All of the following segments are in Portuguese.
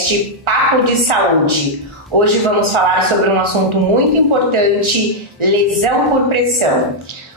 podcast Papo de Saúde. Hoje vamos falar sobre um assunto muito importante, lesão por pressão.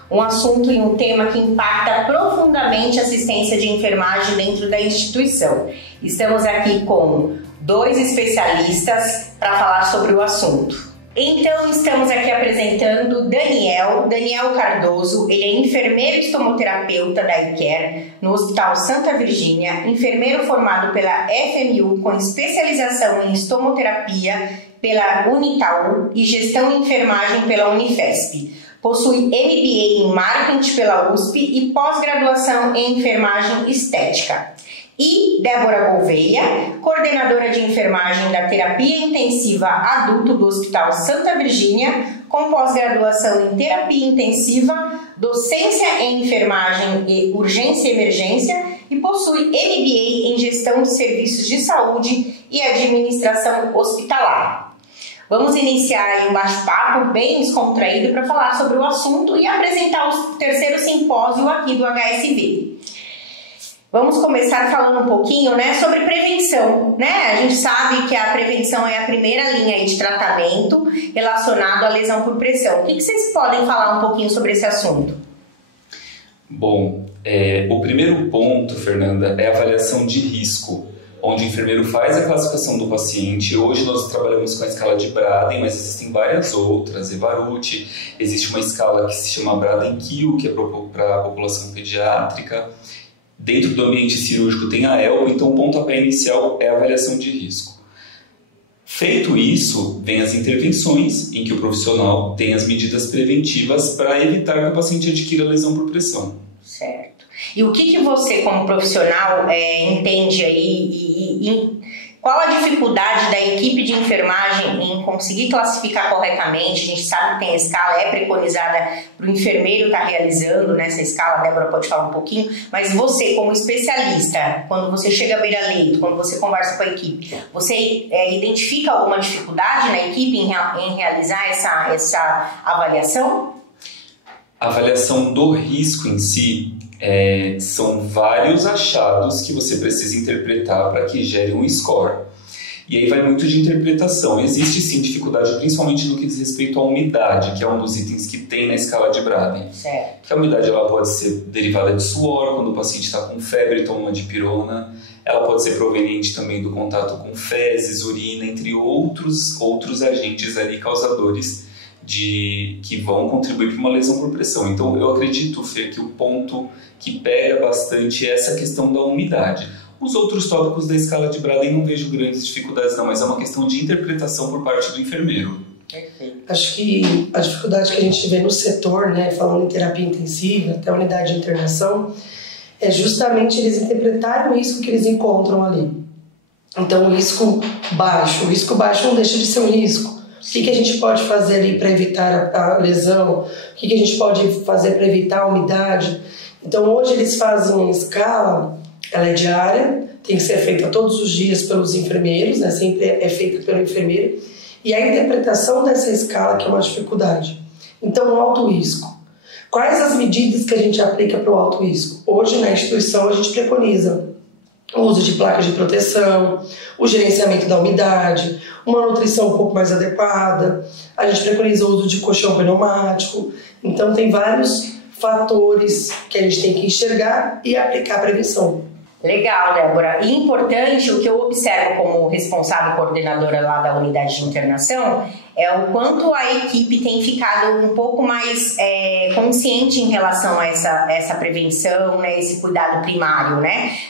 Um assunto e um tema que impacta profundamente a assistência de enfermagem dentro da instituição. Estamos aqui com dois especialistas para falar sobre o assunto. Então, estamos aqui apresentando Daniel Cardoso. Ele é enfermeiro estomoterapeuta da iCare no Hospital Santa Virgínia, enfermeiro formado pela FMU com especialização em estomoterapia pela Unitaú e gestão em enfermagem pela Unifesp. Possui MBA em marketing pela USP e pós-graduação em enfermagem estética. E Débora Gouveia, coordenadora de enfermagem da terapia intensiva adulto do Hospital Santa Virgínia, com pós-graduação em terapia intensiva, docência em enfermagem e urgência e emergência e possui MBA em gestão de serviços de saúde e administração hospitalar. Vamos iniciar um bate-papo bem descontraído para falar sobre o assunto e apresentar o terceiro simpósio aqui do HSV. Vamos começar falando um pouquinho, sobre prevenção, A gente sabe que a prevenção é a primeira linha de tratamento relacionado à lesão por pressão. O que vocês podem falar um pouquinho sobre esse assunto? Bom, o primeiro ponto, Fernanda, é a avaliação de risco, onde o enfermeiro faz a classificação do paciente. Hoje nós trabalhamos com a escala de Braden, mas existem várias outras, Evarucci, existe uma escala que se chama Braden-Kiel, que é para a população pediátrica. Dentro do ambiente cirúrgico tem a ELBO, então o pontapé inicial é a avaliação de risco. Feito isso, vem as intervenções em que o profissional tem as medidas preventivas para evitar que o paciente adquira lesão por pressão. Certo. E o que você, como profissional, entende aí qual a dificuldade da equipe de enfermagem em conseguir classificar corretamente? A gente sabe que tem a escala, é preconizada para o enfermeiro estar realizando nessa escala, a Débora pode falar um pouquinho, mas você, como especialista, quando você chega à beira-leito, quando você conversa com a equipe, você identifica alguma dificuldade na equipe em realizar essa avaliação? A avaliação do risco em si são vários achados que você precisa interpretar para que gere um score. E aí vai muito de interpretação. Existe sim dificuldade, principalmente no que diz respeito à umidade, que é um dos itens que tem na escala de Braden. Certo. Porque a umidade ela pode ser derivada de suor, quando o paciente está com febre e toma uma dipirona. Ela pode ser proveniente também do contato com fezes, urina, entre outros agentes ali causadores que vão contribuir para uma lesão por pressão. Então eu acredito, Fê, que o ponto que pega bastante é essa questão da umidade. Os outros tópicos da escala de Braden não vejo grandes dificuldades não, mas é uma questão de interpretação por parte do enfermeiro. Acho que a dificuldade que a gente vê no setor, falando em terapia intensiva, até a unidade de internação, é justamente eles interpretarem o risco que eles encontram ali. Então o risco baixo não deixa de ser um risco. O que a gente pode fazer ali para evitar a lesão? O que a gente pode fazer para evitar a umidade? Então hoje eles fazem a escala, ela é diária, tem que ser feita todos os dias pelos enfermeiros, sempre é feita pelo enfermeiro, e a interpretação dessa escala que é uma dificuldade. Então o alto risco. Quais as medidas que a gente aplica para o alto risco? Hoje na instituição a gente preconiza o uso de placas de proteção, o gerenciamento da umidade, uma nutrição um pouco mais adequada, a gente preconiza o uso de colchão pneumático. Então tem vários fatores que a gente tem que enxergar e aplicar a prevenção. Legal, Débora. E importante, o que eu observo como responsável coordenadora lá da unidade de internação é o quanto a equipe tem ficado um pouco mais consciente em relação a essa prevenção, esse cuidado primário,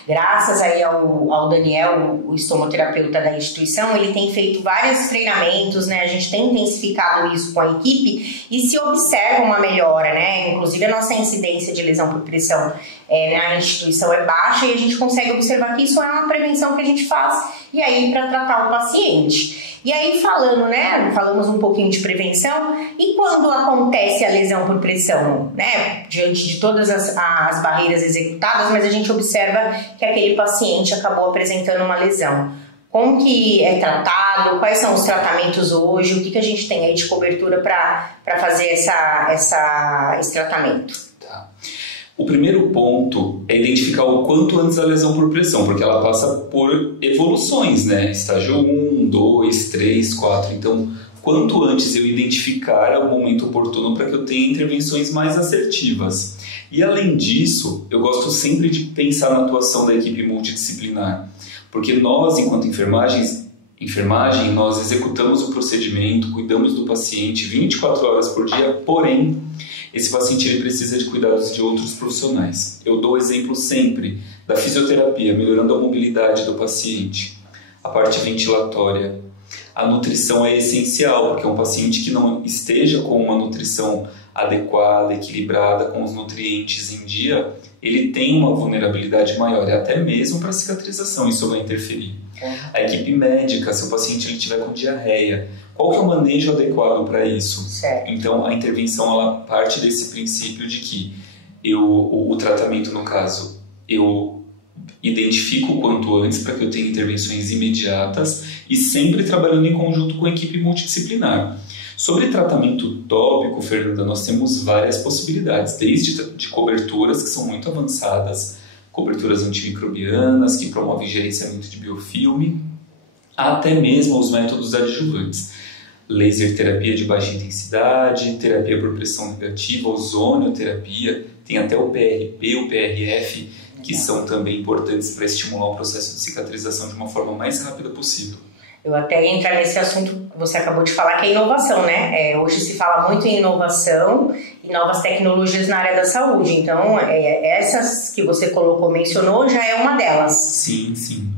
Graças aí ao Daniel, o estomoterapeuta da instituição, ele tem feito vários treinamentos, A gente tem intensificado isso com a equipe e se observa uma melhora, Inclusive a nossa incidência de lesão por pressão na instituição é baixa e a gente consegue observar que isso é uma prevenção que a gente faz e aí para tratar o paciente. E aí falamos um pouquinho de prevenção e quando acontece a lesão por pressão, diante de todas as barreiras executadas, mas a gente observa que aquele paciente acabou apresentando uma lesão. Como que é tratado? Quais são os tratamentos hoje? O que a gente tem aí de cobertura para fazer esse tratamento? Tá. O primeiro ponto é identificar o quanto antes a lesão por pressão, porque ela passa por evoluções, né? Estágio 1, 2, 3, 4. Então, quanto antes eu identificar é o momento oportuno para que eu tenha intervenções mais assertivas. E além disso, eu gosto sempre de pensar na atuação da equipe multidisciplinar, porque nós, enquanto enfermagem, nós executamos o procedimento, cuidamos do paciente 24 horas por dia, porém, esse paciente ele precisa de cuidados de outros profissionais. Eu dou exemplo sempre da fisioterapia, melhorando a mobilidade do paciente, a parte ventilatória. A nutrição é essencial, porque um paciente que não esteja com uma nutrição adequada, equilibrada, com os nutrientes em dia, ele tem uma vulnerabilidade maior, até mesmo para cicatrização, isso vai interferir. A equipe médica, se o paciente ele tiver com diarreia, qual que é o manejo adequado para isso? Certo. Então, a intervenção ela parte desse princípio de que o tratamento, no caso, eu identifico o quanto antes para que eu tenha intervenções imediatas e sempre trabalhando em conjunto com a equipe multidisciplinar. Sobre tratamento tópico, Fernanda, nós temos várias possibilidades, desde de coberturas que são muito avançadas, coberturas antimicrobianas que promovem gerenciamento de biofilme, até mesmo os métodos adjuvantes. Laser terapia de baixa intensidade, terapia por pressão negativa, ozonioterapia, tem até o PRP, o PRF, que são também importantes para estimular o processo de cicatrização de uma forma mais rápida possível. Eu até ia entrar nesse assunto que você acabou de falar, que é inovação, né? Hoje se fala muito em inovação e novas tecnologias na área da saúde. Então, essas que você mencionou, já é uma delas. Sim, sim.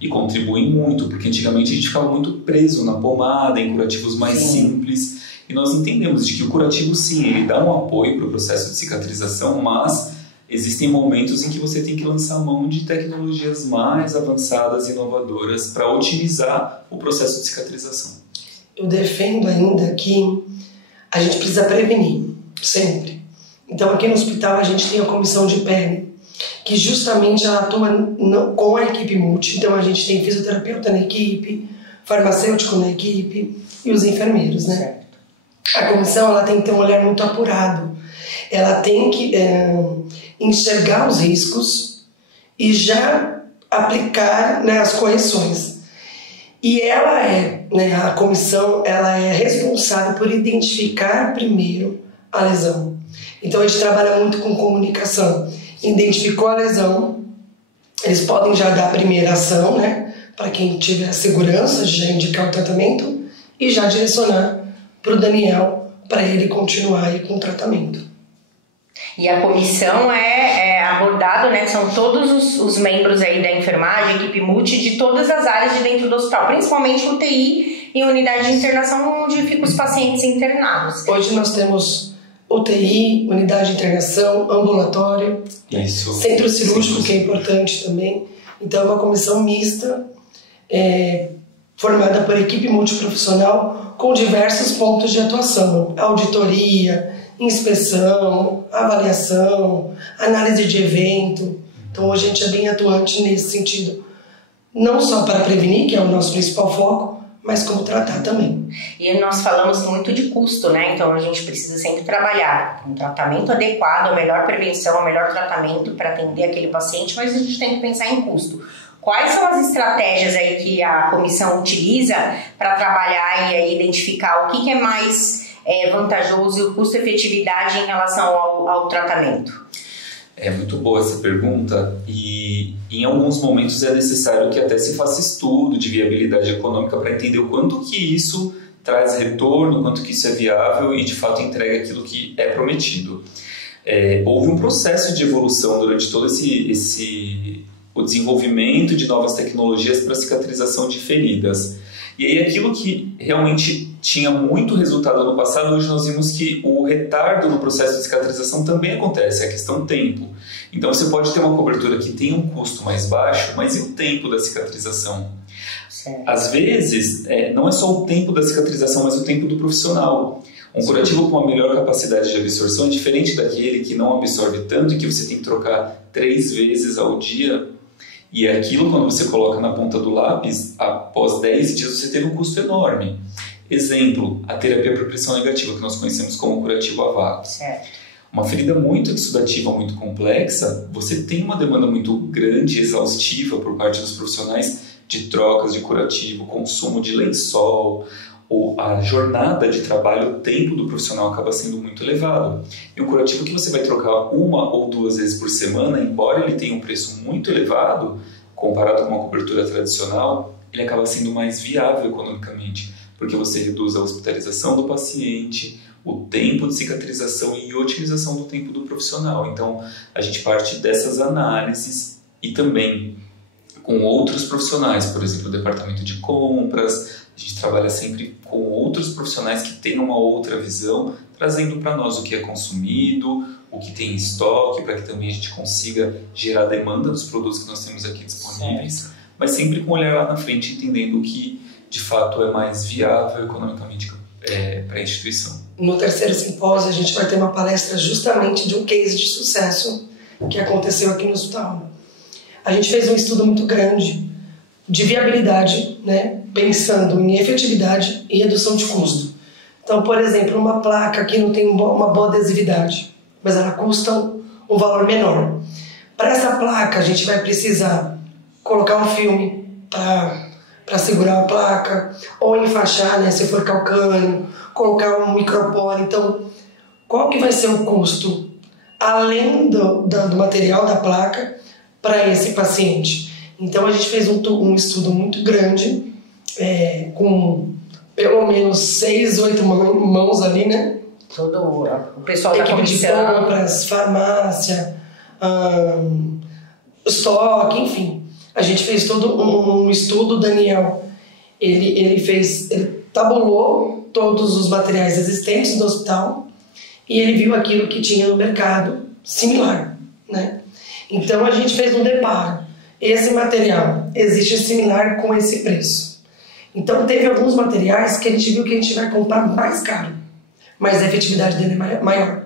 E contribuem muito, porque antigamente a gente ficava muito preso na pomada, em curativos mais simples. E nós entendemos de que o curativo, sim, ele dá um apoio para o processo de cicatrização, mas existem momentos em que você tem que lançar mão de tecnologias mais avançadas e inovadoras para otimizar o processo de cicatrização. Eu defendo ainda que a gente precisa prevenir, sempre. Então, aqui no hospital, a gente tem a comissão de pele, que justamente ela atua com a equipe multi. Então, a gente tem fisioterapeuta na equipe, farmacêutico na equipe e os enfermeiros, né? Certo. A comissão ela tem que ter um olhar muito apurado. Ela tem que enxergar os riscos e já aplicar, né, as correções. E ela a comissão, ela é responsável por identificar primeiro a lesão. Então a gente trabalha muito com comunicação. Identificou a lesão, eles podem já dar a primeira ação, né, para quem tiver a segurança de já indicar o tratamento e já direcionar para o Daniel, para ele continuar aí com o tratamento. E a comissão é abordado, né? São todos os membros aí da enfermagem, equipe multi, de todas as áreas de dentro do hospital, principalmente UTI e unidade de internação, onde ficam os pacientes internados. Hoje nós temos UTI, unidade de internação, ambulatório, centro cirúrgico, que é importante também. Então é uma comissão mista, formada por equipe multiprofissional com diversos pontos de atuação, auditoria, inspeção, avaliação, análise de evento. Então hoje a gente é bem atuante nesse sentido, não só para prevenir, que é o nosso principal foco, mas como tratar também. E nós falamos muito de custo, né? Então a gente precisa sempre trabalhar um tratamento adequado, a melhor prevenção, o melhor tratamento para atender aquele paciente, mas a gente tem que pensar em custo. Quais são as estratégias aí que a comissão utiliza para trabalhar e identificar o que é mais vantajoso e o custo-efetividade em relação ao tratamento? É muito boa essa pergunta e em alguns momentos é necessário que até se faça estudo de viabilidade econômica para entender o quanto que isso traz retorno, o quanto que isso é viável e de fato entrega aquilo que é prometido. Houve um processo de evolução durante todo o desenvolvimento de novas tecnologias para cicatrização de feridas. E aí aquilo que realmente tinha muito resultado no passado, hoje nós vimos que o retardo no processo de cicatrização também acontece, é a questão tempo. Então você pode ter uma cobertura que tem um custo mais baixo, mas e o tempo da cicatrização? Certo. Às vezes, não é só o tempo da cicatrização, mas o tempo do profissional. Um curativo com uma melhor capacidade de absorção é diferente daquele que não absorve tanto e que você tem que trocar 3 vezes ao dia. E aquilo, quando você coloca na ponta do lápis, após 10 dias você teve um custo enorme. Exemplo, a terapia por pressão negativa, que nós conhecemos como curativo a vácuo. Certo. Uma ferida muito exudativa, muito complexa, você tem uma demanda muito grande, exaustiva por parte dos profissionais de trocas de curativo, consumo de lençol, ou a jornada de trabalho, o tempo do profissional acaba sendo muito elevado. E um curativo que você vai trocar 1 ou 2 vezes por semana, embora ele tenha um preço muito elevado, comparado com uma cobertura tradicional, ele acaba sendo mais viável economicamente, porque você reduz a hospitalização do paciente, o tempo de cicatrização e otimização do tempo do profissional. Então, a gente parte dessas análises e também com outros profissionais, por exemplo, o departamento de compras. A gente trabalha sempre com outros profissionais que têm uma outra visão, trazendo para nós o que é consumido, o que tem em estoque, para que também a gente consiga gerar demanda dos produtos que nós temos aqui disponíveis, mas sempre com um olhar lá na frente, entendendo o que de fato é mais viável economicamente para a instituição. No terceiro simpósio, a gente vai ter uma palestra justamente de um case de sucesso que aconteceu aqui no hospital. A gente fez um estudo muito grande de viabilidade, né, pensando em efetividade e redução de custo. Então, por exemplo, uma placa que não tem uma boa adesividade, mas ela custa um valor menor. Para essa placa, a gente vai precisar colocar um filme para segurar a placa, ou enfaixar, né, se for calcânio, colocar um micropore. Então, qual que vai ser o custo, além do material da placa, para esse paciente? Então, a gente fez um estudo muito grande, com pelo menos 6, 8 mãos ali, né? Todo o pessoal da equipe de compras, farmácia, estoque, enfim. A gente fez todo um estudo. O Daniel, ele tabulou todos os materiais existentes do hospital e ele viu aquilo que tinha no mercado similar, né? Então, a gente fez um deparo. Esse material existe similar com esse preço. Então, teve alguns materiais que a gente viu que a gente vai comprar mais caro, mas a efetividade dele é maior.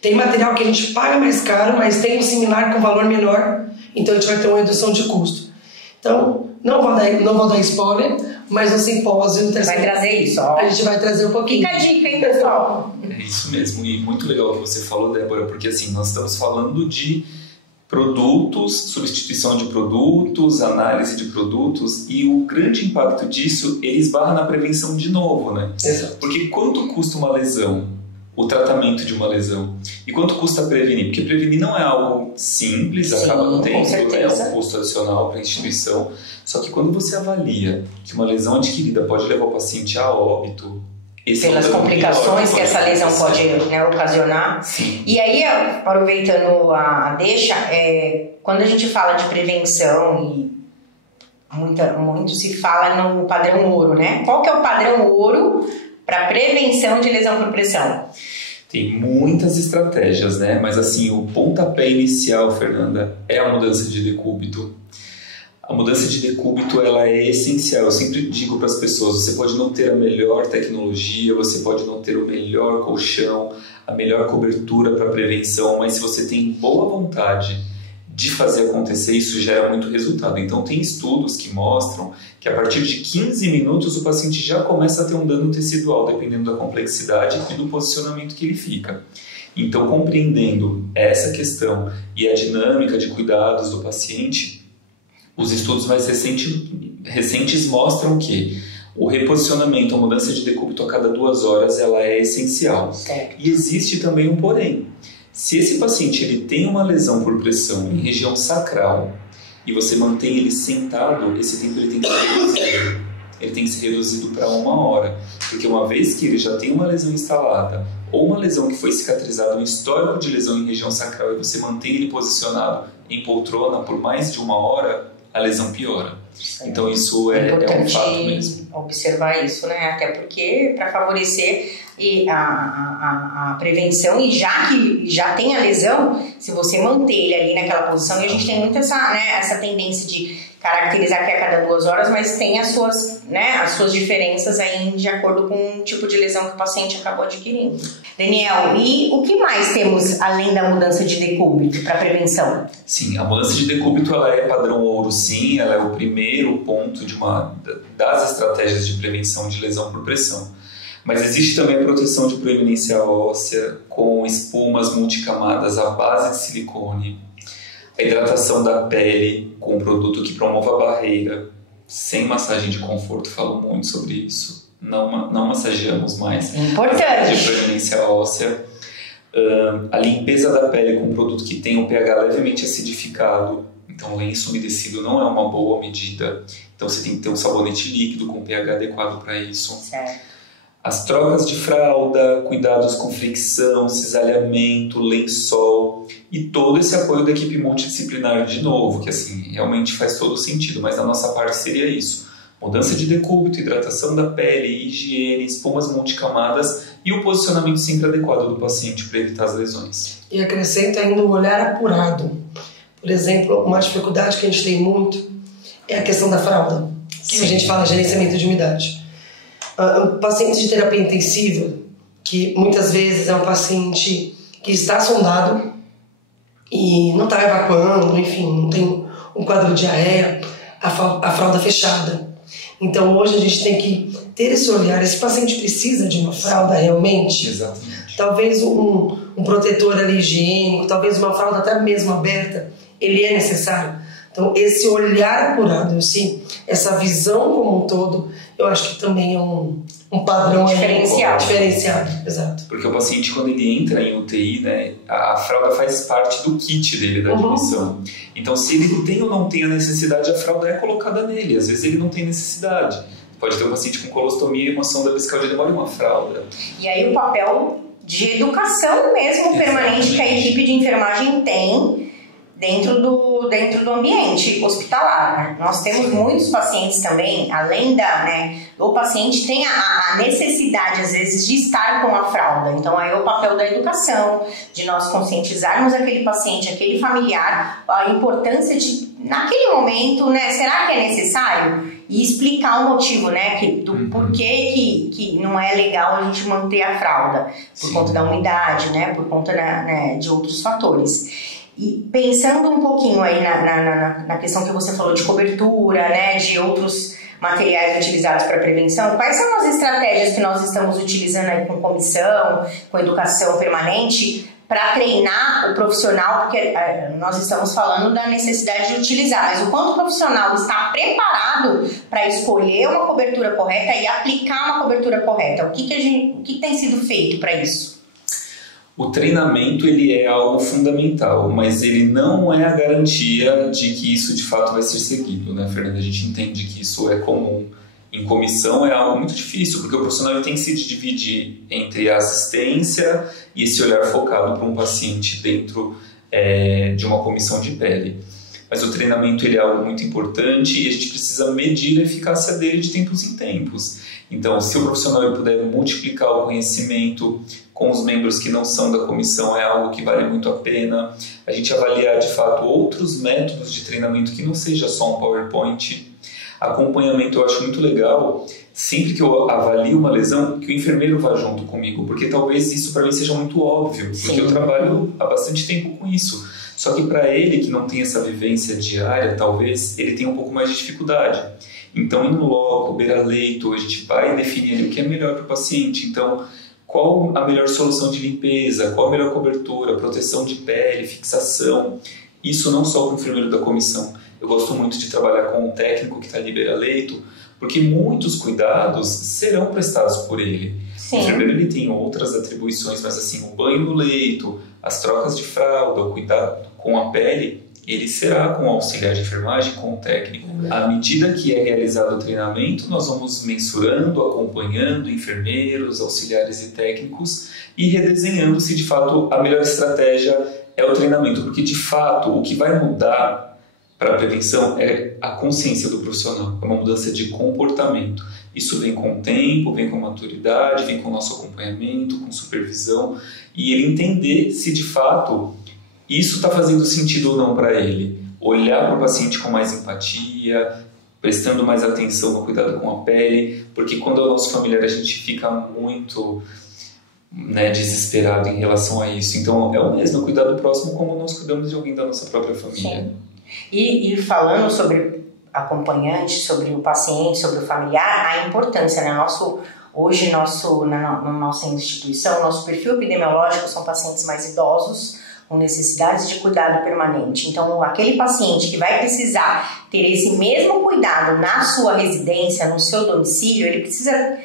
Tem material que a gente paga mais caro, mas tem um similar com valor menor, então a gente vai ter uma redução de custo. Então, não vou dar spoiler, mas no simpósio... Vai trazer isso, ó. A gente vai trazer um pouquinho. Fica a dica, hein, pessoal? É isso mesmo, e muito legal o que você falou, Débora, porque assim, nós estamos falando de produtos, substituição de produtos, análise de produtos, e o grande impacto disso, ele esbarra na prevenção de novo, né? Exato. Porque quanto custa uma lesão, o tratamento de uma lesão, e quanto custa prevenir? Porque prevenir não é algo simples, sim, acaba tendo um custo adicional para a instituição, só que quando você avalia que uma lesão adquirida pode levar o paciente a óbito, pelas complicações que essa lesão pode, né, ocasionar. Sim. E aí, aproveitando a deixa, quando a gente fala de prevenção, e muito se fala no padrão ouro, né? Qual que é o padrão ouro para prevenção de lesão por pressão? Tem muitas estratégias, né? Mas assim, o pontapé inicial, Fernanda, é a mudança de decúbito. A mudança de decúbito, ela é essencial. Eu sempre digo para as pessoas, você pode não ter a melhor tecnologia, você pode não ter o melhor colchão, a melhor cobertura para prevenção, mas se você tem boa vontade de fazer acontecer, isso gera muito resultado. Então, tem estudos que mostram que a partir de 15 minutos o paciente já começa a ter um dano tecidual, dependendo da complexidade e do posicionamento que ele fica. Então, compreendendo essa questão e a dinâmica de cuidados do paciente, os estudos mais recentes mostram que o reposicionamento, a mudança de decúbito a cada 2 horas, ela é essencial. Certo. E existe também um porém. Se esse paciente ele tem uma lesão por pressão em região sacral e você mantém ele sentado, esse tempo ele tem que ser reduzido. Ele tem que ser reduzido para 1 hora. Porque uma vez que ele já tem uma lesão instalada ou uma lesão que foi cicatrizada, um histórico de lesão em região sacral, e você mantém ele posicionado em poltrona por mais de 1 hora, a lesão piora. Então isso é um fato mesmo. Observar isso, né? Até porque para favorecer a prevenção, e já que já tem a lesão, se você manter ele ali naquela posição, e a gente tem muito essa tendência de caracterizar que é a cada 2 horas, mas tem as suas diferenças aí de acordo com o tipo de lesão que o paciente acabou adquirindo. Daniel, e o que mais temos além da mudança de decúbito para prevenção? Sim, a mudança de decúbito ela é padrão ouro, sim, ela é o primeiro ponto das estratégias de prevenção de lesão por pressão. Mas existe também a proteção de proeminência óssea com espumas multicamadas à base de silicone, a hidratação da pele com um produto que promova a barreira, sem massagem de conforto, falo muito sobre isso. Não massageamos mais. Importante. De proeminência óssea. A limpeza da pele com um produto que tem um pH levemente acidificado. Então, lenço umedecido não é uma boa medida. Então, você tem que ter um sabonete líquido com pH adequado para isso. Certo. As trocas de fralda, cuidados com fricção, cisalhamento, lençol e todo esse apoio da equipe multidisciplinar de novo, que assim, realmente faz todo sentido, mas da nossa parte seria isso. Mudança de decúbito, hidratação da pele, higiene, espumas multicamadas e o posicionamento sempre adequado do paciente para evitar as lesões. E acrescento ainda o olhar apurado. Por exemplo, uma dificuldade que a gente tem muito é a questão da fralda, que a gente fala gerenciamento de umidade. Pacientes de terapia intensiva, que muitas vezes é um paciente que está sondado e não está evacuando, enfim, não tem um quadro de diarreia, a fralda fechada. Então hoje a gente tem que ter esse olhar, esse paciente precisa de uma fralda realmente? Exatamente. Talvez um protetor ali higiênico, talvez uma fralda até mesmo aberta, ele é necessário. Então esse olhar apurado, assim, essa visão como um todo, eu acho que também é um padrão diferenciado, exato. Porque o paciente, quando ele entra em UTI, né, a fralda faz parte do kit dele, da admissão. Então, se ele tem ou não tem a necessidade, a fralda é colocada nele. Às vezes ele não tem necessidade. Pode ter um paciente com colostomia e uma sonda vesical de demora uma fralda. E aí o papel de educação mesmo permanente que a equipe de enfermagem tem dentro do ambiente hospitalar. Nós temos muitos pacientes também, além o paciente tem a necessidade, às vezes, de estar com a fralda. Então, aí é o papel da educação, de nós conscientizarmos aquele paciente, aquele familiar, a importância de, naquele momento, será que é necessário? E explicar o motivo, do porquê que não é legal a gente manter a fralda, por conta da umidade, por conta de outros fatores. E pensando um pouquinho aí na questão que você falou de cobertura, de outros materiais utilizados para prevenção, quais são as estratégias que nós estamos utilizando aí com comissão, com educação permanente, para treinar o profissional, porque nós estamos falando da necessidade de utilizar, mas o quanto o profissional está preparado para escolher uma cobertura correta e aplicar uma cobertura correta? O que tem sido feito para isso? O treinamento ele é algo fundamental, mas ele não é a garantia de que isso de fato vai ser seguido, né, Fernanda? A gente entende que isso é comum. Em comissão é algo muito difícil, porque o profissional tem que se dividir entre a assistência e esse olhar focado para um paciente dentro de uma comissão de pele. Mas o treinamento ele é algo muito importante e a gente precisa medir a eficácia dele de tempos em tempos. Então, se o profissional ele puder multiplicar o conhecimento com os membros que não são da comissão, é algo que vale muito a pena. A gente avaliar, de fato, outros métodos de treinamento que não seja só um PowerPoint. Acompanhamento eu acho muito legal, sempre que eu avalio uma lesão, que o enfermeiro vá junto comigo, porque talvez isso para mim seja muito óbvio, porque eu trabalho há bastante tempo com isso. Só que para ele, que não tem essa vivência diária, talvez ele tenha um pouco mais de dificuldade. Então, em loco, beira-leito, a gente vai definir ali o que é melhor para o paciente. Então, qual a melhor solução de limpeza, qual a melhor cobertura, proteção de pele, fixação. Isso não só com o enfermeiro da comissão. Eu gosto muito de trabalhar com o técnico que está ali beira-leito, porque muitos cuidados serão prestados por ele. Sim. O enfermeiro ele tem outras atribuições, mas assim, o banho no leito, as trocas de fralda, o cuidado com a pele, ele será com o auxiliar de enfermagem, com o técnico. À medida que é realizado o treinamento, nós vamos mensurando, acompanhando enfermeiros, auxiliares e técnicos e redesenhando se de fato a melhor estratégia é o treinamento, porque de fato o que vai mudar para a prevenção é a consciência do profissional, é uma mudança de comportamento. Isso vem com o tempo, vem com a maturidade, vem com o nosso acompanhamento, com supervisão, e ele entender se de fato isso está fazendo sentido ou não para ele. Olhar para o paciente com mais empatia, prestando mais atenção no cuidado com a pele, porque quando é o nosso familiar a gente fica muito desesperado em relação a isso. Então é o mesmo, cuidar do próximo como nós cuidamos de alguém da nossa própria família. Sim. E falando sobre acompanhante, sobre o paciente, sobre o familiar, a importância, Hoje, na nossa instituição, nosso perfil epidemiológico são pacientes mais idosos, com necessidades de cuidado permanente. Então, aquele paciente que vai precisar ter esse mesmo cuidado na sua residência, no seu domicílio, ele precisa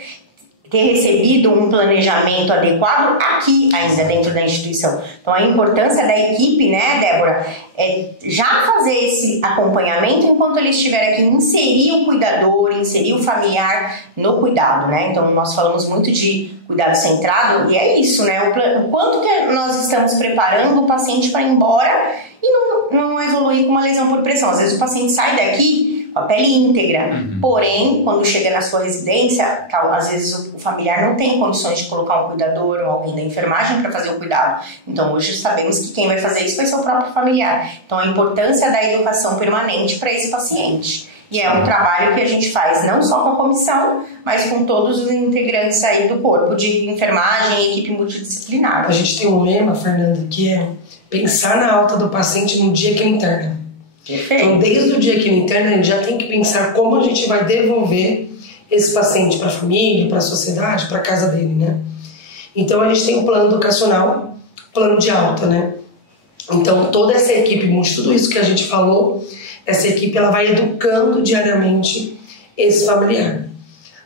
ter recebido um planejamento adequado aqui ainda dentro da instituição. Então, a importância da equipe, né, Débora, é já fazer esse acompanhamento enquanto ele estiver aqui, inserir o cuidador, inserir o familiar no cuidado, né? Então, nós falamos muito de cuidado centrado e é isso, né? O quanto que nós estamos preparando o paciente para ir embora e não evoluir com uma lesão por pressão. Às vezes o paciente sai daqui com a pele íntegra, porém, quando chega na sua residência, às vezes o familiar não tem condições de colocar um cuidador ou alguém da enfermagem para fazer o cuidado. Então, hoje sabemos que quem vai fazer isso vai ser o próprio familiar. Então, a importância da educação permanente para esse paciente. E é um trabalho que a gente faz não só com a comissão, mas com todos os integrantes aí do corpo de enfermagem e equipe multidisciplinar. A gente tem um lema, Fernanda, que é pensar na alta do paciente no dia que ele interna. Perfeito. Então, desde o dia que ele interna, a gente já tem que pensar como a gente vai devolver esse paciente para a família, para a sociedade, para a casa dele, né? Então, a gente tem um plano educacional, plano de alta, né? Então, toda essa equipe, tudo isso que a gente falou, essa equipe ela vai educando diariamente esse familiar.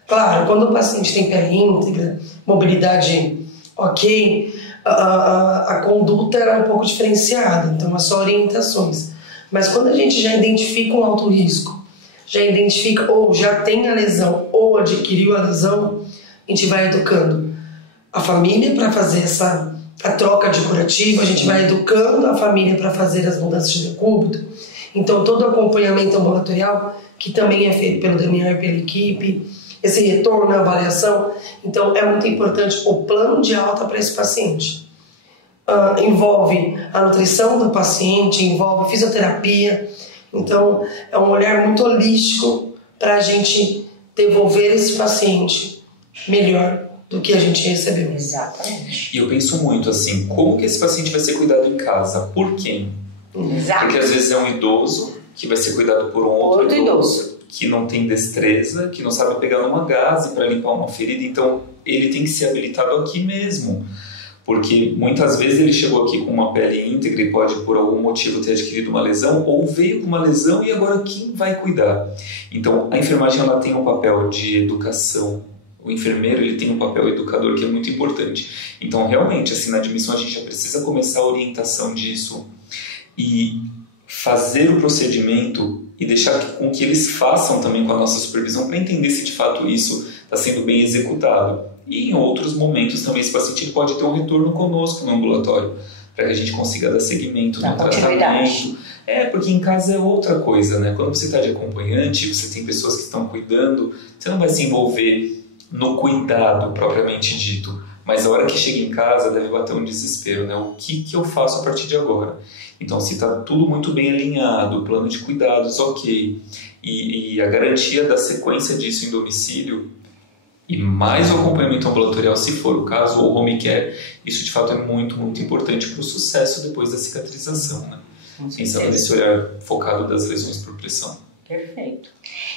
Claro, quando o paciente tem pele íntegra, mobilidade ok, a conduta era um pouco diferenciada, então é só orientações. Mas quando a gente já identifica um alto risco, já identifica ou já tem a lesão ou adquiriu a lesão, a gente vai educando a família para fazer a troca de curativo, a gente vai educando a família para fazer as mudanças de decúbito. Então, todo o acompanhamento ambulatorial, que também é feito pelo Daniel e pela equipe, esse retorno, a avaliação. Então, é muito importante o plano de alta para esse paciente. Envolve a nutrição do paciente, envolve fisioterapia. Então, é um olhar muito holístico para a gente devolver esse paciente melhor do que a gente recebeu. Exatamente. E eu penso muito assim, como que esse paciente vai ser cuidado em casa? Por quem? Exato. Porque às vezes é um idoso que vai ser cuidado por um outro idoso que não tem destreza, que não sabe pegar numa gaze para limpar uma ferida, então ele tem que ser habilitado aqui mesmo. Porque muitas vezes ele chegou aqui com uma pele íntegra e pode por algum motivo ter adquirido uma lesão, ou veio com uma lesão e agora quem vai cuidar? Então a enfermagem ela tem um papel de educação, o enfermeiro ele tem um papel educador que é muito importante. Então realmente assim, na admissão a gente já precisa começar a orientação disso e fazer o procedimento e deixar com que eles façam também com a nossa supervisão para entender se de fato isso está sendo bem executado. E em outros momentos também esse paciente pode ter um retorno conosco no ambulatório, para que a gente consiga dar seguimento no tratamento. Porque em casa é outra coisa, né? Quando você está de acompanhante, você tem pessoas que estão cuidando, você não vai se envolver no cuidado propriamente dito, mas a hora que chega em casa deve bater um desespero, né? O que eu faço a partir de agora? Então, se está tudo muito bem alinhado, o plano de cuidados ok, e a garantia da sequência disso em domicílio, e mais o acompanhamento ambulatorial, se for o caso, ou home care, isso de fato é muito, muito importante para o sucesso depois da cicatrização, né? Pensando nesse olhar focado das lesões por pressão. Perfeito.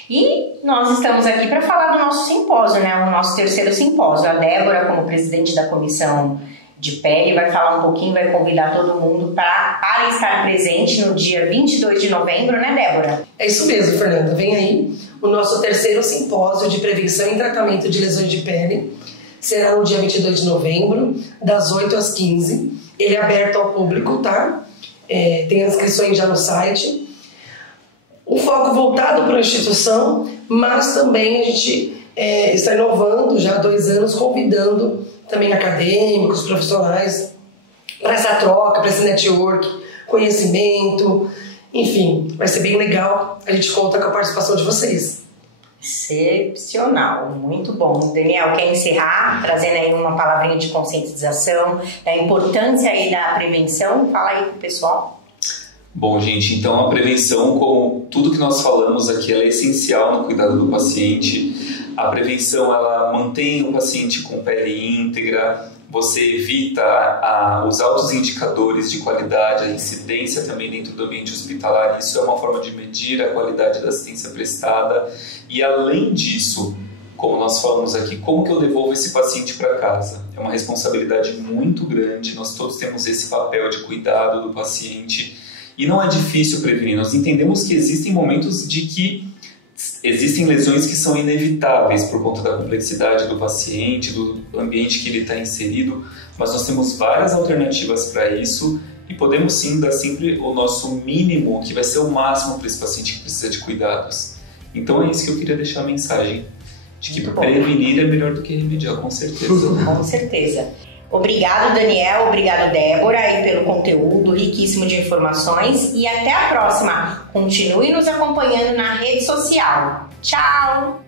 E nós estamos aqui para falar do nosso simpósio, né? O nosso terceiro simpósio. A Débora, como presidente da comissão de pele, vai falar um pouquinho, vai convidar todo mundo para estar presente no dia 22 de novembro, né, Débora? É isso mesmo, Fernanda. Vem aí o nosso terceiro simpósio de prevenção e tratamento de lesões de pele. Será no dia 22 de novembro, das 8 às 15. Ele é aberto ao público, tá? Tem as inscrições já no site. Um foco voltado para a instituição, mas também a gente está inovando já há 2 anos, convidando também acadêmicos, profissionais, para essa troca, para esse network, conhecimento, enfim, vai ser bem legal. A gente conta com a participação de vocês. Excepcional, muito bom. Daniel, quer encerrar trazendo aí uma palavrinha de conscientização, da importância aí da prevenção? Fala aí pro pessoal. Bom, gente, então a prevenção, como tudo que nós falamos aqui, ela é essencial no cuidado do paciente. A prevenção, ela mantém o paciente com pele íntegra, você evita os altos indicadores de qualidade, a incidência também dentro do ambiente hospitalar. Isso é uma forma de medir a qualidade da assistência prestada. E além disso, como nós falamos aqui, como que eu devolvo esse paciente para casa? É uma responsabilidade muito grande, nós todos temos esse papel de cuidado do paciente e não é difícil prevenir. Nós entendemos que existem momentos de que existem lesões que são inevitáveis por conta da complexidade do paciente, do ambiente que ele está inserido, mas nós temos várias alternativas para isso e podemos sim dar sempre o nosso mínimo, que vai ser o máximo para esse paciente que precisa de cuidados. Então é isso que eu queria deixar a mensagem, de que prevenir é melhor do que remediar, com certeza. Com certeza. Obrigado, Daniel, obrigado, Débora, aí pelo conteúdo riquíssimo de informações e até a próxima. Continue nos acompanhando na rede social. Tchau!